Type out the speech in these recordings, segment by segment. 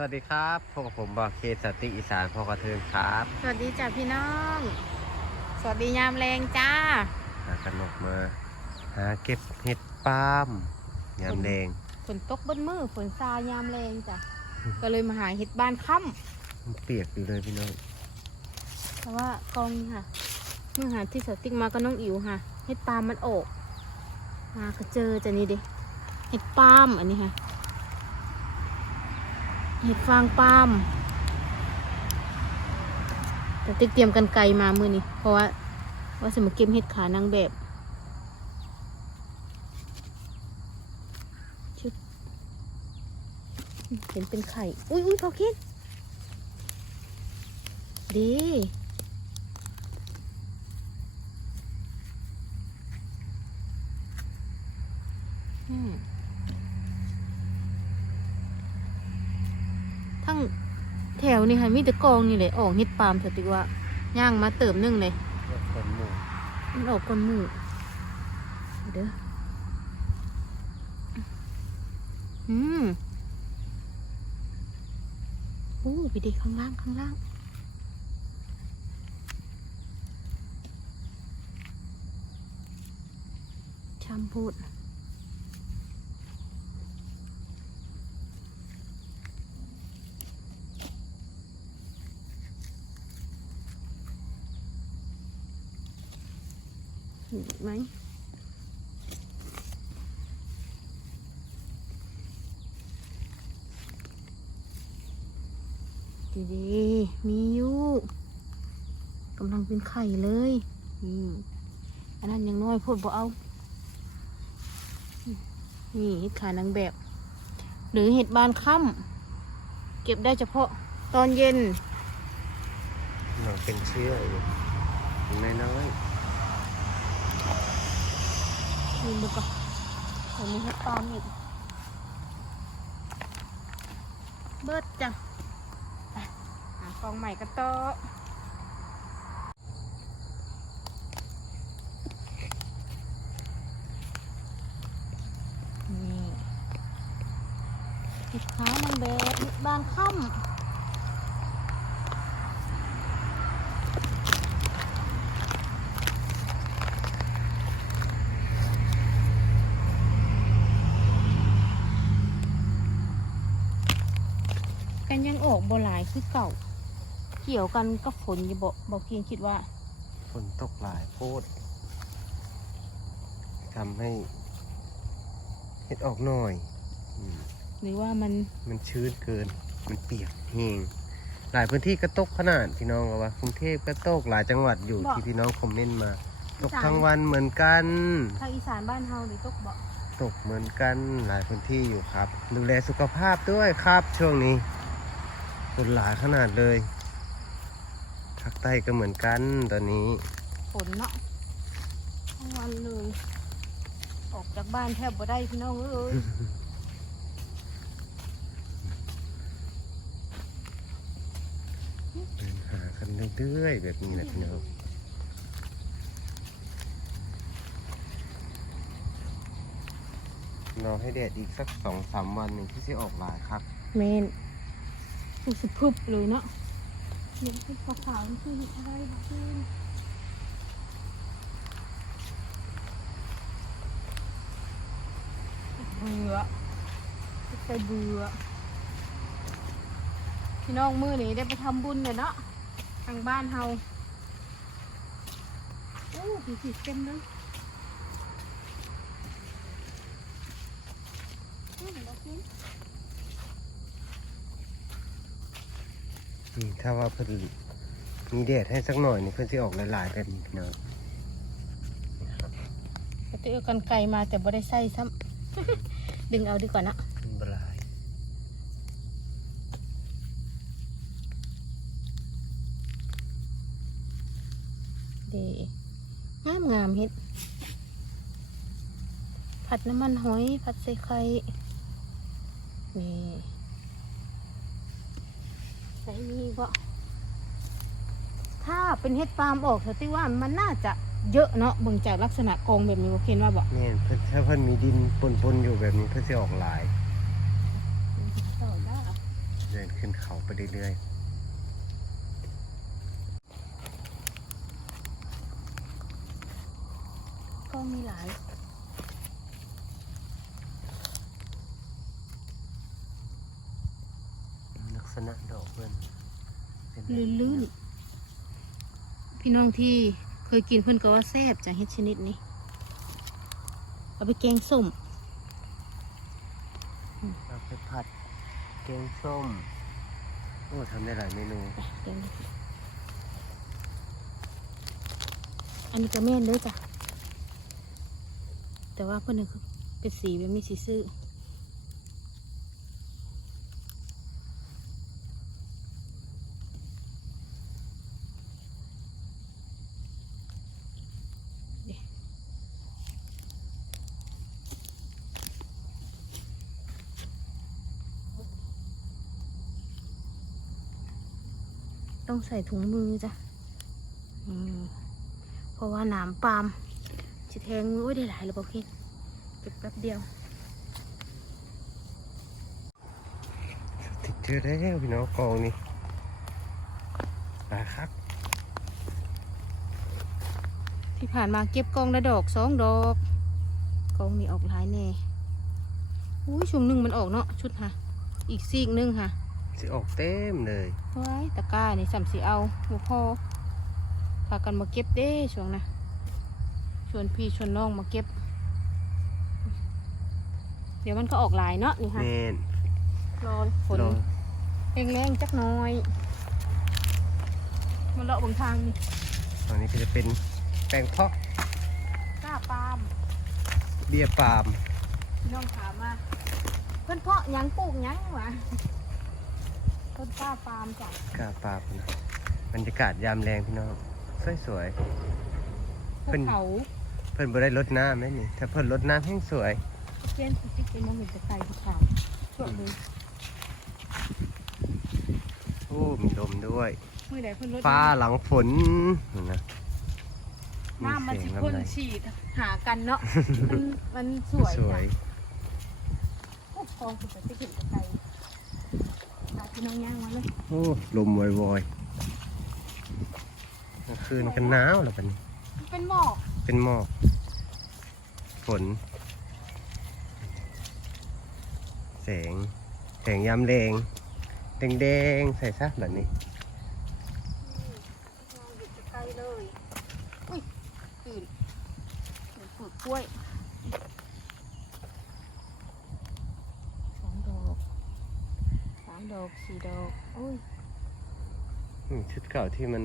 สวัสดีครับพบกับผมบอกเคสติอีสานพอกระเทินครับสวัสดีจ้ะพี่น้อง สวัสดียามแรงจ้าหากันออกมาหาเก็บเห็ดปาล์มยามแดงฝนตกเบิ้มือฝนซายามแรงจ้ะ ก็เลยมาหาเห็ดบ้านค่มันเปียกอยู่เลยพี่น้องำแต่ว่ากองนี่ค่ะเมื่อหาที่สติ๊กมาก็น้องอิ๋วค่ะเห็ดปาล์มมันออก มาก็เจอจ้ะนี่เด็เห็ดปาล์มอันนี้ค่ะเห็ดฟางปาล์มแต่ติ๊กเตรียมกันไกลมามือนี้เพราะว่าว่าสมาเก็บเห็ดขานางแบบชุดเห็นเป็นไข่ อุ้ยอุ้ยพอคิดดีอืม ทั้งแถวนี่ค่ะมีแต่กองนี่เลยออกเห็ดปาล์มสติว่าย่างมาเติมนึ่งเลยคนหมูมันออกก้นหมูเด้ออืมโอ้ไปดีข้างล่างข้างล่างชามพูด ไหมดีดีๆมีอยู่กำลังเป็นไข่เลยอืมอันนั้นยังน้อยพูดบ่เอา นี่เห็ดขานางแบบ หรือเห็ดบานค่ำเก็บได้เฉพาะตอนเย็นน้องเป็นเชื่ออยู่น้อย ยืนดูก่อนเดี๋ยวมีให้ปลาหมึกเบิดจ้ะหากองใหม่กันต่อนี่เห็ดขามันแบบเห็ดบานค่ำ ออกบ่หลายคือเก่า เกี่ยวกันกับฝนอย่าบอกบอกเพียงคิดว่าๆฝนตกหลายโพดทำให้เห็ดออกหน่อยอืมหรือว่ามันมันชื้นเกิน มันเปียกแห้งหลายพื้นที่ก็ตกขนาดพี่น้องก็ว่ากรุงเทพก็ตกหลายจังหวัดอยู่บอกที่พี่น้องคอมเมนต์มา ตกอีสานทั้งวันเหมือนกัน ทางอีสานบ้านเฮาหรือตกบ่ ตกเหมือนกันหลายพื้นที่อยู่ครับ ดูแลสุขภาพด้วยครับช่วงนี้ คนหลายขนาดเลยภาคใต้ก็เหมือนกันตอนนี้ ฝนเนาะทั้งวันเลย ออกจากบ้านแทบบ่ได้พี่น้องเอ้ยเดินหากันเรื่อยๆแบบนี้แหละพี่น้องรอให้แดดอีกสักสองสามวันหนึ่งที่จะออกหลายครับ เมน รู้สึกพึบเลยเนาะเห็นเป็นขาวๆนี่คืออะไรบ้างเบื่อไปเบื่อพี่น้องมือนี้ได้ไปทำบุญเลยเนาะทางบ้านเฮาโอ้ผีสิเต็มเลยอืมเอาสิ อืมถ้าว่าเพิ่นมีแดดให้สักหน่อยนี่เพิ่นจะออกหลายๆแบบนี้พี่น้องปกติเอากันไกลมาแต่บ่ได้ใส่ซ้ำ ดึงเอาดีกว่านะขึ้นบหลายดีงามงามเฮ็ด ผัดน้ำมันหอย ผัดใส่ไข่นี่ ส่นี่ก็ถ้าเป็นเฮ็ดฟาร์มออกสติว่ามันน่าจะเยอะเนาะเบิ่งจากลักษณะกองแบบนี้บ่เห็นว่าบอกแม่นเพิ่นถ้าเพิ่นมีดินปนๆอยู่แบบนี้เพิ่นจะออกหลายต่อได้ เดินขึ้นเขาไปเรื่อยก็มีหลาย ๆลักษ ณะดอกเพื่อนเป็นแบบลื่นๆพี่น้องที่เคยกินเพื่อนก็ว่าแซ่บจากเห็ดชนิดนี้ เอาไปแกงส้มเอาไปผัดแกงส้มโอ้ทำได้หลายเมนูไปแกงเลยอันนี้ก็แม่นเด้อจ้ะแต่ว่าเพื่อนนึงคือเป็นสีแบบมีสีซื่อ ต้องใส่ถุงมือจ้ะอืมเพราะว่าหนามปาล์มจะแทงมือโอ้ยได้หลายเลยบอกพี่เก็บแป๊บเดียวติดเจอได้แล้วพี่น้องกองนี่ไปครับที่ผ่านมาเก็บกองละดอกสองดอกกองนี่ออกหลายแน่อุ้ยชุมหนึ่งมันออกเนาะชุดค่ะ อีกซีกหนึงค่ะ สิออกเต็มเลยไว้ตะกร้านี่สัมสีเอาหมูพอพากันมาเก็บเด้ช่วงนะชวนพี่ชวนน้องมาเก็บ เดี๋ยวมันก็ออกหลายเนาะนี่ค่ะแม่นรอฝนรอแรงๆจักหน้อย มันเลาะบนทางนี่ตอนนี้ก็จะเป็นแปลงเพาะกล้าปาล์มเบียร์ปาล์ม พี่น้องถามมาเพื่อนเพาะหยังปลูกหยังวะ เพื่อนกล้าปาล์มจ้ะกาปาล์มนะบรรยากาศยามแรงพี่น้องสวยภูเป็นเขาๆเพิ่นบ่ได้ลดน้ำแม่นี่ถ้าเพิ่นลดน้ำแห้งสวยเจนสติ๊กเป็นมะเห็นจะไกลภูเขาช่วงนี้โอ้มีลมด้วยเมื่อใดเพื่อนรถฟ้าหลังฝนนั่นนะน้ำมันเสีสิยงพ่นลำไรฉีดหากันเนาะมันมันสวยสวย จ้ะโอ้กองคุณสติ๊กเห็นจะไกลหา พี่น้องย่างมาเลยโอ้ลมวอยๆกลางคืนกันหนาวแล้วกันนี้มันเป็นหมอกเป็นหมอกฝนแสงแสงยามแดงแดงๆใส่ซะแบบนี้มองเห็นจะไกลเลยอุ้ยตื่นเหมือนปลูกกล้วยสองดอกสาม ดอกสี่ดอกอุ้ยอืมชุดเก่าที่มัน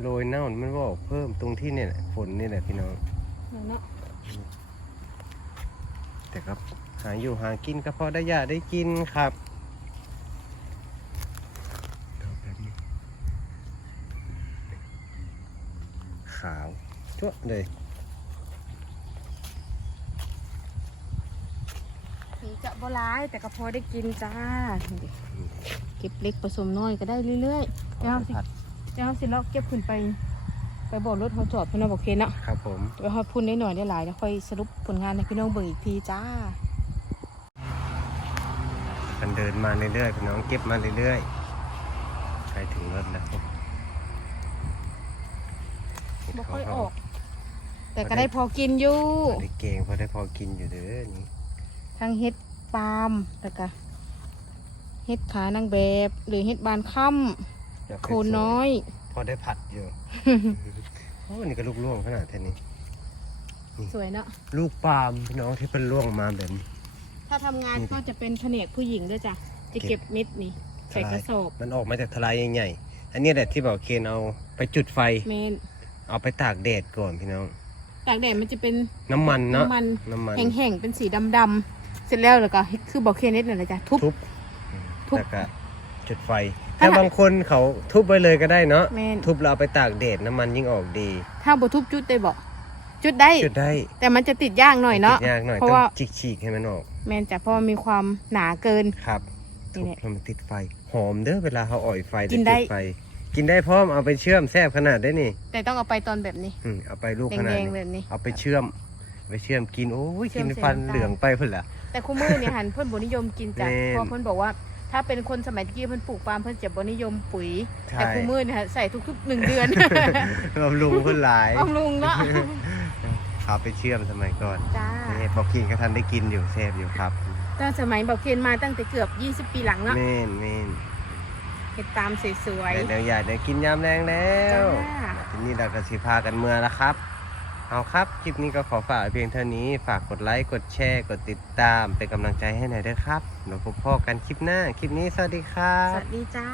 โรยเน่ามันบอกเพิ่มตรงที่เนี่ยแหละฝนนี่แหละพี่น้องเนาะเนาะแต่ก็หาอยู่หากินก็พอได้ยาได้กินครับดอกแบบนี้ขาวจ้วะเลย ถึงจะบ่ร้ายแต่ก็พอได้กินจ้า เก็บเล็กผสมน้อยก็ได้เรื่อยๆเดี๋ยวเราสิผัดเดี๋ยวเราสิเลาะเก็บขึ้นไป ไปบอกรถเขาจอดเพื่อนเอาบอกเคนเนาะครับผมเดี๋ยวเขาพูดได้หน่อยได้หลายแล้วค่อยสรุปผลงานให้พี่น้องเบิ่งอีกทีจ้ากันเดินมาเรื่อยๆพี่น้องเก็บมาเรื่อยๆใกล้ถึงรถแล้วบ่ค่อยออก แต่ก็ได้พอกินอยู่พอได้เก่งพอได้พอกินอยู่เด้อนี่ ทั้งเฮ็ดปาล์มแล้วก็เฮ็ดขานางแบบ หรือเฮ็ดบานค่อยากำให้โคนน้อย พอได้ผัดอยู่ โอ้นี่ก็ลูกล่วงขนาดแค่นี้ สวยเนาะ ลูกปาล์มพี่น้องที่เป็นล่วงมาแบบนี้ ถ้าทำงานก็จะเป็นแผนกผู้หญิงด้วยจ้ะ จะเก็บเม็ดนี่ใส่กระสอบมันออกมาจากทลายใหญ่ๆ อันนี้แหละที่บอกเคนเอาไปจุดไฟ เมนเอาไปตากแดดก่อนพี่น้อง ตากแดดมันจะเป็น น้ำมันเนาะ น้ำมัน น้ำมัน แห้งๆ เป็นสีดำๆ เสร็จแล้วแล้วก็คือบอกเคเน็ตนั่นแหละจ้ะทุบ ทุบทุบแล้วก็จุดไฟขนาดแต่บางคนเขาทุบไปเลยก็ได้เนาะแม่น ทุบแล้วเอาไปตากแดดน้ำมันยิ่งออกดี ถ้าบ่ทุบจุดได้บอกจุดได้ จุดได้แต่มันจะติดยากหน่อยเนาะ ติดยากหน่อยเพราะต้องว่า ฉีกๆให้มันออกแมนจ้ะเพราะมันมีความหนาเกิน ครับนี่ทุบแหละแล้วมันติดไฟ หอมเด้อเวลาเขาอ่อยไฟกินได้ จุไฟกินได้พร้อมเอาไปเชื่อมแซ่บขนาดได้นี่แต่ต้องเอาไปตอนแบบนี้ อืมเอาไปลูกขนาดแดงๆนี้แบบนี้เอาไปเชื่อม ไปเชื่อมกินโอ้ยเชื่กิอมนใส่ฟันน้ำตาล เหลืองไปพุ่นละ แต่คู่มือเนี่ยหันเพื่อนบนิยมกินจ้ะแม่นเพราะเพื่อนบอกว่า ถ้าเป็นคนสมัยกี้เพิ่นปลูกปาล์มเพิ่นจะบ่นิยมปุ๋ย ใช่ แต่คูมือเนี่ยใส่ทุกๆหนึ่งเดือนบำรุงคนหลายบำรุงเนาะเขาไปเชื่อมสมัยก่อนจ้านี่บอกกินก็ทันได้กินอยู่เซฟอยู่ครับตั้งสมัยบอกเคนมาตั้งแต่เกือบ 20 ปีหลังเนาะเมนเมนเห็ดตามสวยเดี๋ยวอยากได้กินยามแรงแล้ๆจ้าวทีนี้เราก็สิพากันเมื่อแล้วครับ เอาครับ คลิปนี้ก็ขอฝากเพียงเท่านี้ ฝากกดไลค์ กดแชร์ กดติดตาม เป็นกำลังใจให้หน่อยด้วยครับเราพบพ่อกันคลิปหน้า คลิปนี้สวัสดีครับ สวัสดีจ้า